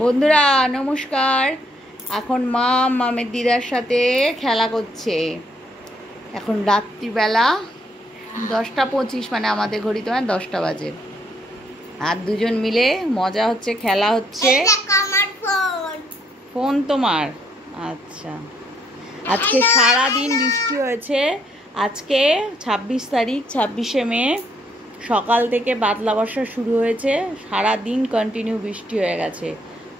বন্ধুরা নমস্কার। এখন মামের দিদার সাথে খেলা করছে। এখন রাত্রিবেলা 10:25, মানে আমাদের ঘড়িতে 10টা বাজে। আর দুজন মিলে মজা হচ্ছে, খেলা হচ্ছে। ফোন তোমার? আচ্ছা। আজকে সারাদিন বৃষ্টি হয়েছে। আজকে 26 তারিখ, 26শে মে। সকাল থেকে বাদলা বর্ষা শুরু হয়েছে, সারাদিন কন্টিনিউ বৃষ্টি হয়ে গেছে।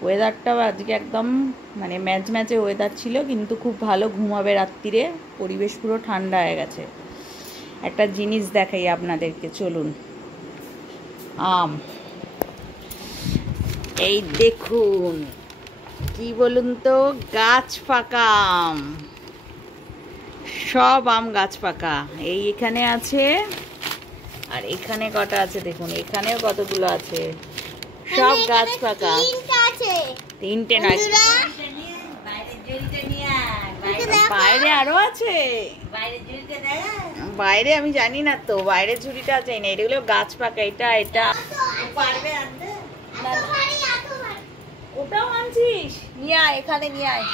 ওয়েদারটাও আজকে একদম মানে ম্যাচে ওয়েদার ছিল, কিন্তু খুব ভালো ঘুম হবে রাত্রিরে। পরিবেশ পুরো ঠান্ডা হয়ে গেছে। একটা জিনিস দেখাই আপনাদেরকে, চলুন। আম, এই দেখুন, কি বলুন তো, গাছ পাকা আম। সব আম গাছ পাকা। এই এখানে আছে, আর এখানে কটা আছে দেখুন, এখানেও কতগুলো আছে। সব গাছ পাকা। তিনটে নয়, বাইরে আরো আছে। বাইরে আমি জানি না তো, বাইরের ঝুড়িটা আছে না। এগুলো গাছ পাকা। এটা এটা ওটাও আনছিস? নিয়ে আয়, এখানে নিয়ে আয়।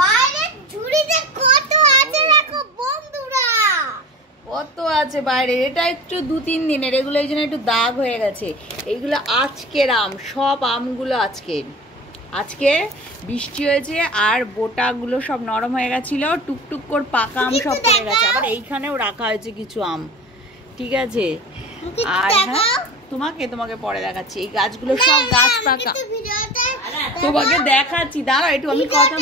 বাইরের ঝুড়িতে কত আছে দেখো বন্ধুরা, কত আছে বাইরে। এটা একটু 2-3 দিনের, এগুলো এই জন্য একটু দাগ হয়ে গেছে। এইগুলো আজকের আম, সব আমগুলো আজকে বৃষ্টি হয়েছে, আর বোটাগুলো সব নরম হয়ে গেছিল। টুকটুক করে পাকা আম সব পড়ে গেছে। আবার এইখানেও রাখা হয়েছে কিছু আম, ঠিক আছে। আর হ্যাঁ, তোমাকে পরে দেখাচ্ছি। এই গাছগুলো সব গাছ পাকা, তোমাকে দেখাচ্ছি। দাঁড়াও একটু, আমি কথা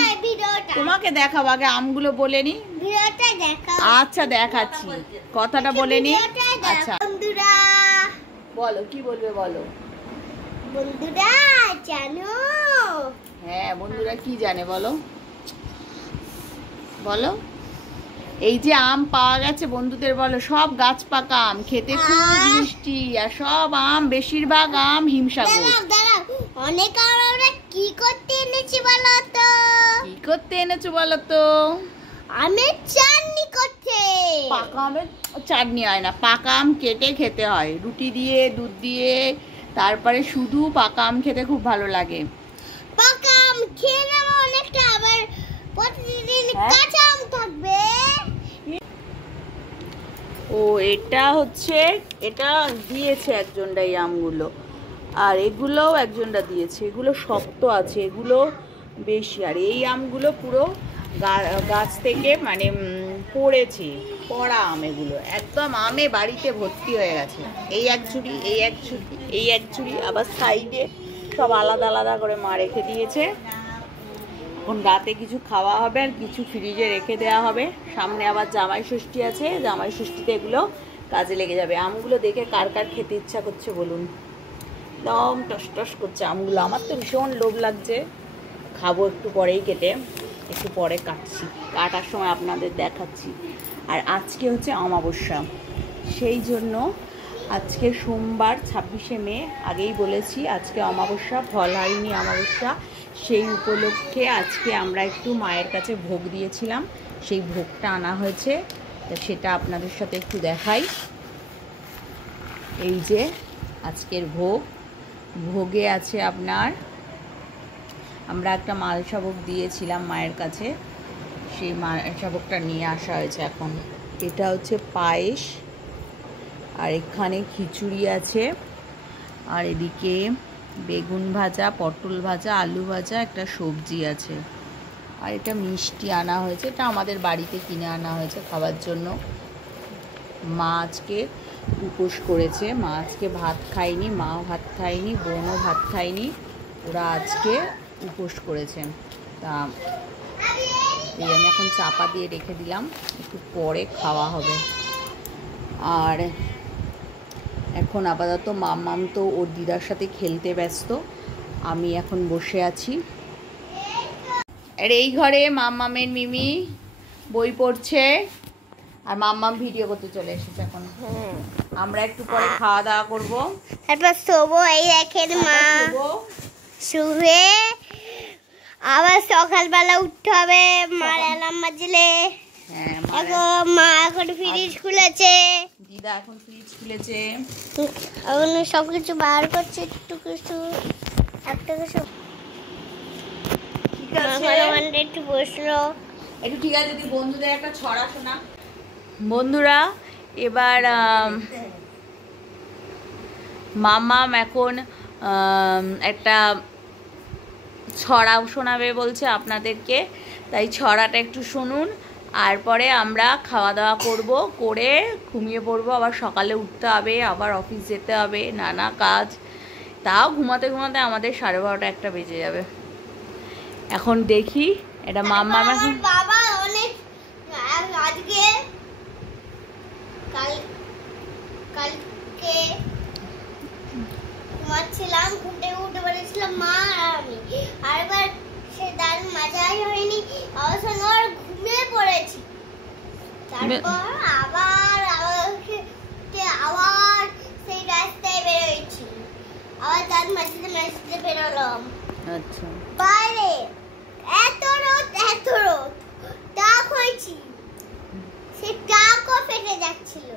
তোমাকে দেখাবো, আগে আমগুলো বলে নি। আচ্ছা দেখাচ্ছি, কথাটা বলে নি। আচ্ছা বন্ধুরা বলো, কি বলবে বলো। বন্ধুরা জানো? হ্যাঁ, বন্ধুরা কি জানে বলো বলো। এই যে আম পাওয়া গেছে বন্ধুদের বলো, সব গাছ পাকা আম, খেতে খুব মিষ্টি। আর সব আম, বেশিরভাগ আম হিমসাগর। অনেক আমরা কি করতে এনেছি বলো তো? কি করতে এনেছো বলো তো? আমের চাটনি করতে। পাকা আমের চাটনি হয় না, পাকা আম কেটে খেতে হয় রুটি দিয়ে, দুধ দিয়ে। তারপরে শুধু পাকা আম খেতে খুব ভালো লাগে। পাকা আম খেয়ে নেবো অনেকটা, আবার প্রতিদিন কাঁচা আম থাকবে। ও এটা হচ্ছে, এটা দিয়েছে একজনটা এই আমগুলো, আর এগুলোও একজনটা দিয়েছে। এগুলো শক্ত আছে, এগুলো বেশি। আর এই আমগুলো পুরো গাছ থেকে মানে পড়া আম। এগুলো একদম আমে বাড়িতে ভর্তি হয়ে গেছে। এই এক ঝুড়ি, এই এক ঝুড়ি, এই এক ঝুড়ি, আবার সাইডে সব আলাদা আলাদা করে মা রেখে দিয়েছে। এখন রাতে কিছু খাওয়া হবে, আর কিছু ফ্রিজে রেখে দেওয়া হবে। সামনে আবার জামাই ষষ্ঠী আছে, জামাই ষষ্ঠীতে এগুলো কাজে লেগে যাবে। আমগুলো দেখে কার কার খেতে ইচ্ছা করছে বলুন। একদম টস টস করছে আমগুলো। আমার তো ভীষণ লোভ লাগছে, খাবো একটু পরেই, কেটে একটু পরে কাটছি, কাটার সময় আপনাদের দেখাচ্ছি। আর আজকে হচ্ছে অমাবস্যা, সেই জন্য আজকে সোমবার 26শে মে, আগেই বলেছি আজকে অমাবস্যা, ফলহারিণী অমাবস্যা। সেই উপলক্ষে আজকে আমরা একটু মায়ের কাছে ভোগ দিয়েছিলাম, সেই ভোগটা আনা হয়েছে। তো সেটা আপনাদের সাথে একটু দেখাই। এই যে আজকের ভোগে আছে আপনার, আমরা একটা মালসা ভোগ দিয়েছিলাম মায়ের কাছে, সেই মালসা ভোগটা নিয়ে আসা হয়েছে এখন। এটা হচ্ছে পায়েস, আর এখানে খিচুড়ি আছে, আর এদিকে বেগুন ভাজা, পটল ভাজা, আলু ভাজা, একটা সবজি আছে। আর এটা মিষ্টি আনা হয়েছে, এটা আমাদের বাড়িতে কিনে আনা হয়েছে খাবার জন্য। মা আজকে উপোস করেছে, মা আজকে ভাত খায়নি, মাও ভাত খায়নি, বোনও ভাত খায়নি। ওরা আজকে উপোস করেছে। তা এই আমি এখন চাপা দিয়ে রেখে দিলাম, একটু পরে খাওয়া হবে। আর এখন আপাতত মাম্মাম তো ওর দিদার সাথে খেলতে ব্যস্ত, আমি এখন বসে আছি। আর এই ঘরে মাম্মামের মিমি বই পড়ছে, আর মাম্মাম ভিডিও করতে চলে এসেছে এখন। আমরা একটু পরে খাওয়া দাওয়া করবো, তারপর শোবো। এই দেখেন মা শুয়ে, আবার সকালবেলা উঠতে হবে মার অ্যালার্ম বাজলে। মা এখন ফ্রিজ খুলেছে, দিদা এখন ফ্রিজ খুলেছে, এখন সবকিছু বার করছে একটু কিছু। একটা কিছু ঠিক আছে একটু বসলো একটু ঠিক আছে যদি বন্ধুদের একটা ছড়া শোনা। বন্ধুরা এবার মামাম এখন একটা ছড়া শোনাবে বলছে আপনাদেরকে, তাই ছড়াটা একটু শুনুন। আর পরে আমরা খাওয়া দাওয়া করব, করে ঘুমিয়ে পড়বো। আবার সকালে উঠতে হবে, আবার অফিস যেতে হবে, নানা কাজ। তাও ঘুমাতে ঘুমাতে আমাদের 12:30 একটা বেজে যাবে। এখন দেখি এটা মাম্মা এখন বাবা অনেক আজকে কালকে ঘুমাচ্ছিলাম, ঘুম থেকে উঠে পড়েছিলাম মা আর আমি। আর এবার সে দাঁড় মাজাই হয়নি, অবসর ঘুমিয়ে পড়েছি। তারপর আবার আবার সেই রাস্তায় বেরোয়েছি, আবার দাঁত মাঝে বেরোলাম। আচ্ছা বাইরে এত রোদ টাক হয়েছি, সে টাকও ফেটে যাচ্ছিল।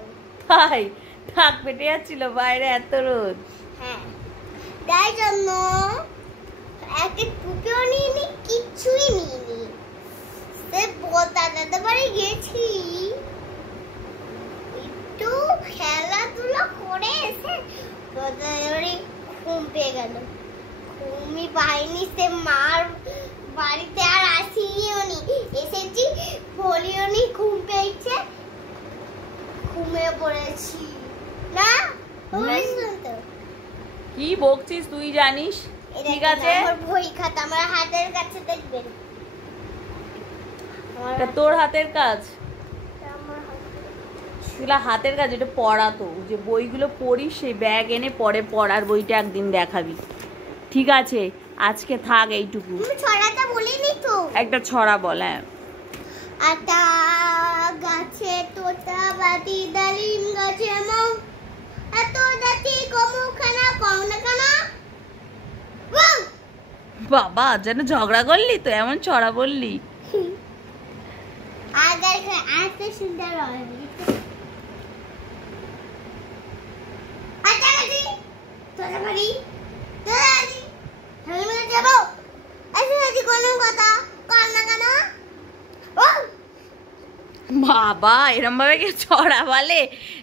তাই থাক পেটে যাচ্ছিল বাইরে এত রোদ। হ্যাঁ, তাই জন্য একটা টুপিও নিইনি, কিচ্ছুই নিইনি। সে দাদা বাড়ি গেছি, একটু খেলাধুলা করে এসে দাদাবাড়ি ঘুম পেয়ে গেল। ঘুমই পাইনি, সে মার বাড়িতে আর আসিও নি, এসেছি বলিও নি, ঘুম পেয়েছে, ঘুমিয়ে পড়েছি। না কি বকছিস তুই জানিস? ঠিক আছে আমার বই খাতা আমার হাতের কাছে দেখবেন। এটা তোর হাতের কাজ, এগুলো হাতের কাজ। এটা পড়াতো, যে বইগুলো পড়িস সেই ব্যাগ এনে পরে পড়ার বইটা একদিন দেখাবি। ঠিক আছে আজকে থাক এইটুকু। তুমি ছড়াটা বলিনি তো। একটা ছড়া বল। হ্যাঁ, আটা গাছে তোতা বাটি ডালিম গাছে মৌ, এত দাঁতি কমুখানা কম না কানা। বাবা যেন ঝগড়া করলি তো, এমন ছড়া বললি। আগে আজকে সুন্দর হয়। আটা গাছি তোতা বাড়ি দাদি আমি যাব, আজকে আজকে কোন কথা কম না কানা। বাবা এরম ভাবে কি ছড়া বলে?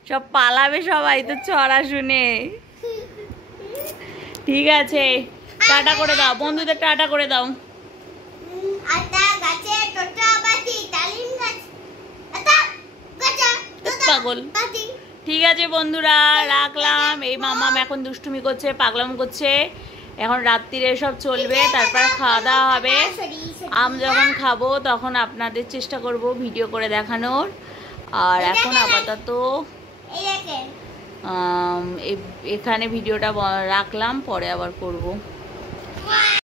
সব পালাবে সবাই তো ছড়া শুনে। ঠিক আছে টাটা করে দাও, বন্ধুদের টাটা করে দাও। আটা গাছে তোতা বাটি ডালিম গাছ, আটা গাছে তোতা পাগল। বাটি। ঠিক আছে বন্ধুরা রাখলাম। এই মামাম এখন দুষ্টুমি করছে, পাগলাম করছে। এখন রাত্রিরে সব চলবে, তারপর খাওয়া দাওয়া হবে। আম যখন খাবো তখন আপনাদের চেষ্টা করব ভিডিও করে দেখানোর। আর এখন আপাতত এখানে ভিডিওটা রাখলাম, পরে আবার করব।